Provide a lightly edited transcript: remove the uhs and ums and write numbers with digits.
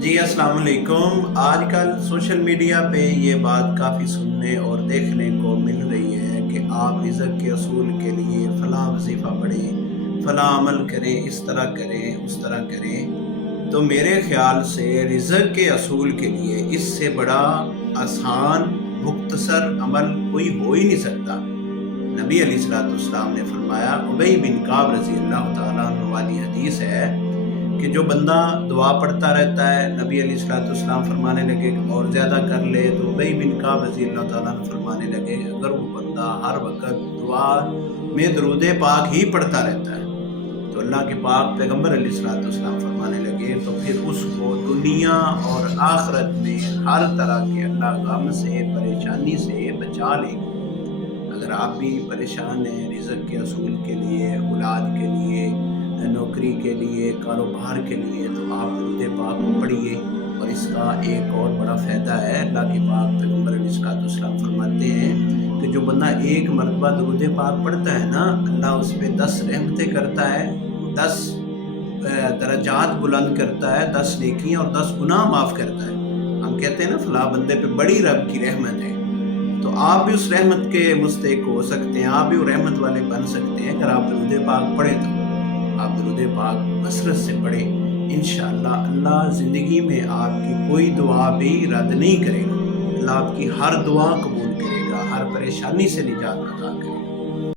جی السلام علیکم۔ آج کل سوشل میڈیا پہ یہ بات کافی سننے اور دیکھنے کو مل رہی ہے کہ آپ رزق کے اصول کے لیے فلاں وظیفہ پڑھیں، فلاں عمل کریں، اس طرح کریں، اس طرح کریں۔ تو میرے خیال سے رزق کے اصول کے لیے اس سے بڑا آسان مختصر عمل کوئی ہو ہی نہیں سکتا۔ نبی علیہ السلام نے فرمایا، ابی بن کعب رضی اللہ تعالیٰ عنہ والی حدیث ہے کہ جو بندہ دعا پڑھتا رہتا ہے، نبی علیہ السلام فرمانے لگے اور زیادہ کر لے تو ابی بن کعب رضی اللہ تعالیٰ عنہ فرمانے لگے اگر وہ بندہ ہر وقت دعا میں درود پاک ہی پڑھتا رہتا ہے تو اللہ کے پاک پیغمبر علیہ السلام فرمانے لگے تو پھر اس کو دنیا اور آخرت میں ہر طرح کے اللہ غم سے، پریشانی سے بچا لے گا۔ اگر آپ بھی پریشان ہیں رزق کے اصول کے لیے، اولاد کے لیے، نوکری کے لیے، کاروبار کے لیے، تو آپ درود پاک کو پڑھیے۔ اور اس کا ایک اور بڑا فائدہ ہے، اللہ کے پاک پیغمبر علیہ السلام فرماتے ہیں کہ جو بندہ ایک مرتبہ درود پاک پڑھتا ہے نا، اللہ اس پہ 10 رحمتیں کرتا ہے، 10 درجات بلند کرتا ہے، 10 نیکیاں اور 10 گناہ معاف کرتا ہے۔ ہم کہتے ہیں نا فلاں بندے پہ بڑی رب کی رحمت ہے، تو آپ بھی اس رحمت کے مستحق ہو سکتے ہیں، آپ بھی وہ رحمت والے بن سکتے ہیں اگر آپ درود پاک پڑھیں تو۔ آپ درود پاک کثرت سے پڑھیں، انشاءاللہ اللہ زندگی میں آپ کی کوئی دعا بھی رد نہیں کرے گا۔ اللہ آپ کی ہر دعا قبول کرے گا، ہر پریشانی سے نجات عطا کرے گا۔